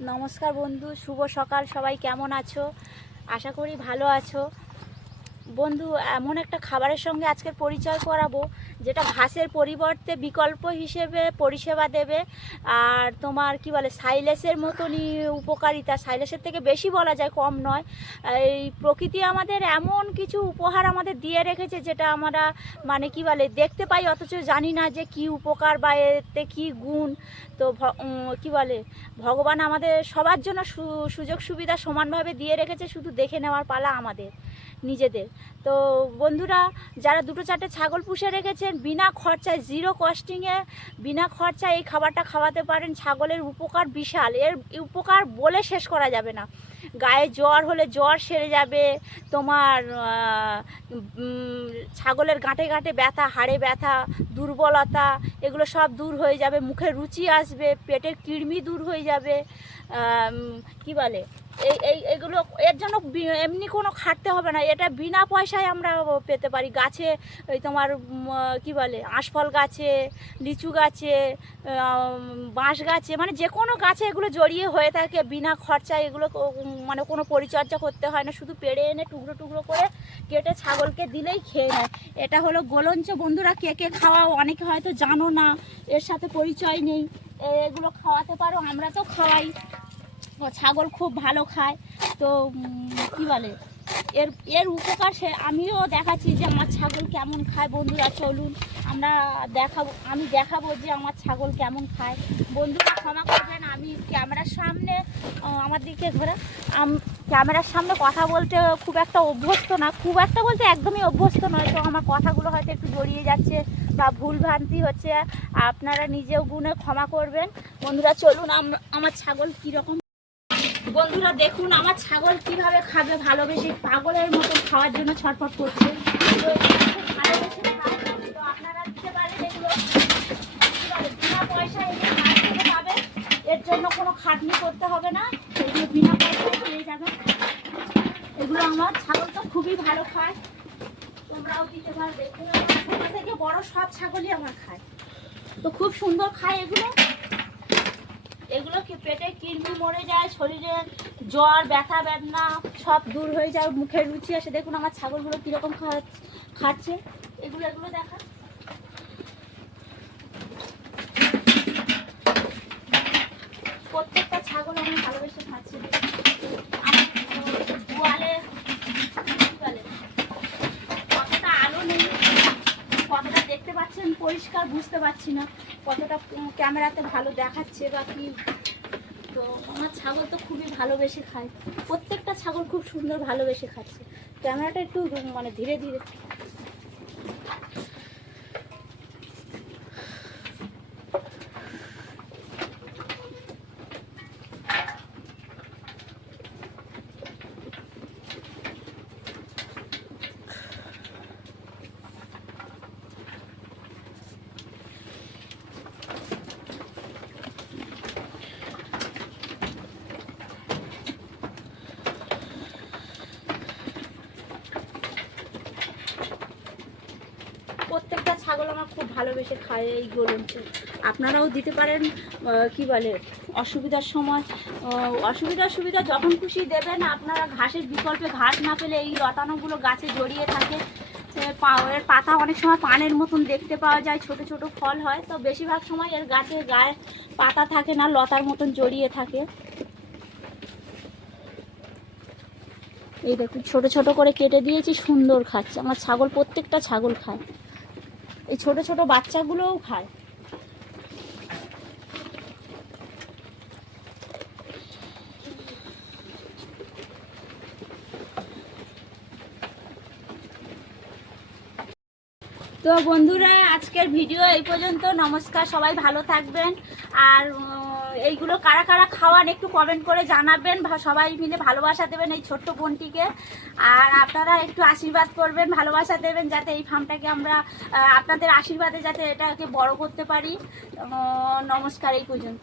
নমস্কার বন্ধু, শুভ সকাল। সবাই কেমন আছো? আশা করি ভালো আছো। বন্ধু, এমন একটা খাবারের সঙ্গে আজকের পরিচয় করাবো যেটা ঘাসের পরিবর্তে বিকল্প হিসেবে পরিষেবা দেবে। আর তোমার কি বলে, সাইলেসের মতনই উপকারিতা, সাইলেসের থেকে বেশি বলা যায়, কম নয়। এই প্রকৃতি আমাদের এমন কিছু উপহার আমাদের দিয়ে রেখেছে যেটা আমরা মানে কি বলে দেখতে পাই, অথচ জানি না যে কি উপকার বা এতে কি গুণ। তো কি বলে, ভগবান আমাদের সবার জন্য সুযোগ সুবিধা সমানভাবে দিয়ে রেখেছে, শুধু দেখে নেওয়ার পালা আমাদের নিজেদের। তো বন্ধুরা, যারা দুটো চারটে ছাগল পুষে রেখেছেন, বিনা খরচায়, জিরো কস্টিংয়ে, বিনা খরচায় এই খাবারটা খাওয়াতে পারেন। ছাগলের উপকার বিশাল, এর উপকার বলে শেষ করা যাবে না। গায়ে জ্বর হলে জ্বর সেরে যাবে তোমার। ছাগলের গাঁটে গাঁটে ব্যথা, হাড়ে ব্যথা, দুর্বলতা, এগুলো সব দূর হয়ে যাবে। মুখে রুচি আসবে, পেটের কৃমি দূর হয়ে যাবে। কি বলে, এগুলো এর জন্য এমনি কোনো খাটতে হবে না, এটা বিনা পয়সায় আমরা পেতে পারি। গাছে ওই তোমার কি বলে, আঁশফল গাছে, লিচু গাছে, বাঁশ গাছে, মানে যে কোনো গাছে এগুলো জড়িয়ে হয়ে থাকে বিনা খরচায়। এগুলো মানে কোনো পরিচর্যা করতে হয় না, শুধু পেড়ে এনে টুকরো টুকরো করে কেটে ছাগলকে দিলেই খেয়ে নেয়। এটা হলো গোলঞ্চ। বন্ধুরা, কে কে খাওয়াও, অনেকে হয়তো জানো না, এর সাথে পরিচয় নেই। এগুলো খাওয়াতে পারো, আমরা তো খাওয়াই। ছাগল খুব ভালো খায়। তো কি বলে, এর এর উপকার আমিও দেখাচ্ছি যে আমার ছাগল কেমন খায়। বন্ধুরা চলুন আমরা আমি দেখাবো যে আমার ছাগল কেমন খায়। বন্ধুরা ক্ষমা করবেন, আমি ক্যামেরার সামনে আমার দিকে ঘোরা, ক্যামেরার সামনে কথা বলতে খুব একটা অভ্যস্ত না, খুব একটা বলতে একদমই অভ্যস্ত নয়। তো আমার কথাগুলো হয়তো একটু জড়িয়ে যাচ্ছে বা ভুলভ্রান্তি হচ্ছে, আপনারা নিজেও গুণে ক্ষমা করবেন। বন্ধুরা চলুন আমার ছাগল কীরকম। বন্ধুরা দেখুন আমার ছাগল কিভাবে খাবে, ভালোবেসে পাগলের মতো খাওয়ার জন্য ছটফট করছে। তো ভালোবেসে খায়। তো আপনারা দিতে পারেন এগুলো, বিনা পয়সায় এগুলো পাবেন। এর জন্য কোনো খাটনি করতে হবে না, এগুলো বিনা পয়সায় পেয়ে যাবেন। এগুলো আমার ছাগল তো খুবই ভালো খায়, তোমরাও দিতে পারবে। ছোট থেকে বড় সব ছাগলই আমার খায়, তো খুব সুন্দর খায় এগুলো। এগুলো কি পেটে কৃমি মরে যায়, শরীরে জ্বর, ব্যথা, বেদনা সব দূর হয়ে যায়, মুখের রুচি আসে। দেখুন আমার ছাগলগুলো কীরকম খাচ্ছে। এগুলো দেখা, প্রত্যেকটা ছাগল আমি ভালোবেসে খাচ্ছি। গোয়ালে কতটা আলো নেই, কতটা দেখতে পাচ্ছেন পরিষ্কার বুঝতে পারছি না, কতটা ক্যামেরাতে ভালো দেখাচ্ছে বা কি। তো আমার ছাগল তো খুবই ভালোবেসে খায়, প্রত্যেকটা ছাগল খুব সুন্দর ভালোবেসে খাচ্ছে। ক্যামেরাটা একটু মানে ধীরে ধীরে। প্রত্যেকটা ছাগল আমার খুব ভালোবেসে খায় এই গোলঞ্চ। আপনারাও দিতে পারেন। কি বলে, অসুবিধার সময় সুবিধা যখন খুশি দেবেন। আপনারা ঘাসের বিকল্পে ঘাস না পেলে এই লতানোগুলো গাছে জড়িয়ে থাকে। এর পাতা অনেক সময় পানের মতন দেখতে পাওয়া যায়, ছোট ছোট ফল হয়। তো বেশিরভাগ সময় এর গাছের গায়ে পাতা থাকে না, লতার মতন জড়িয়ে থাকে। এই দেখুন ছোট ছোট করে কেটে দিয়েছি, সুন্দর খাচ্ছে আমার ছাগল। প্রত্যেকটা ছাগল খায়, এই ছোট ছোট বাচ্চাগুলোও খায়। তো বন্ধুরা আজকের ভিডিও এই পর্যন্ত। নমস্কার, সবাই ভালো থাকবেন। আর এইগুলো কারা কারা খাওয়ান একটু কমেন্ট করে জানাবেন, সবাই মিলে ভালোবাসা দেবেন এই ছোট্ট বোনটিকে। আর আপনারা একটু আশীর্বাদ করবেন, ভালোবাসা দেবেন, যাতে এই ফার্মটাকে আমরা আপনাদের আশীর্বাদে যাতে এটাকে বড় করতে পারি। নমস্কার, এই পর্যন্ত।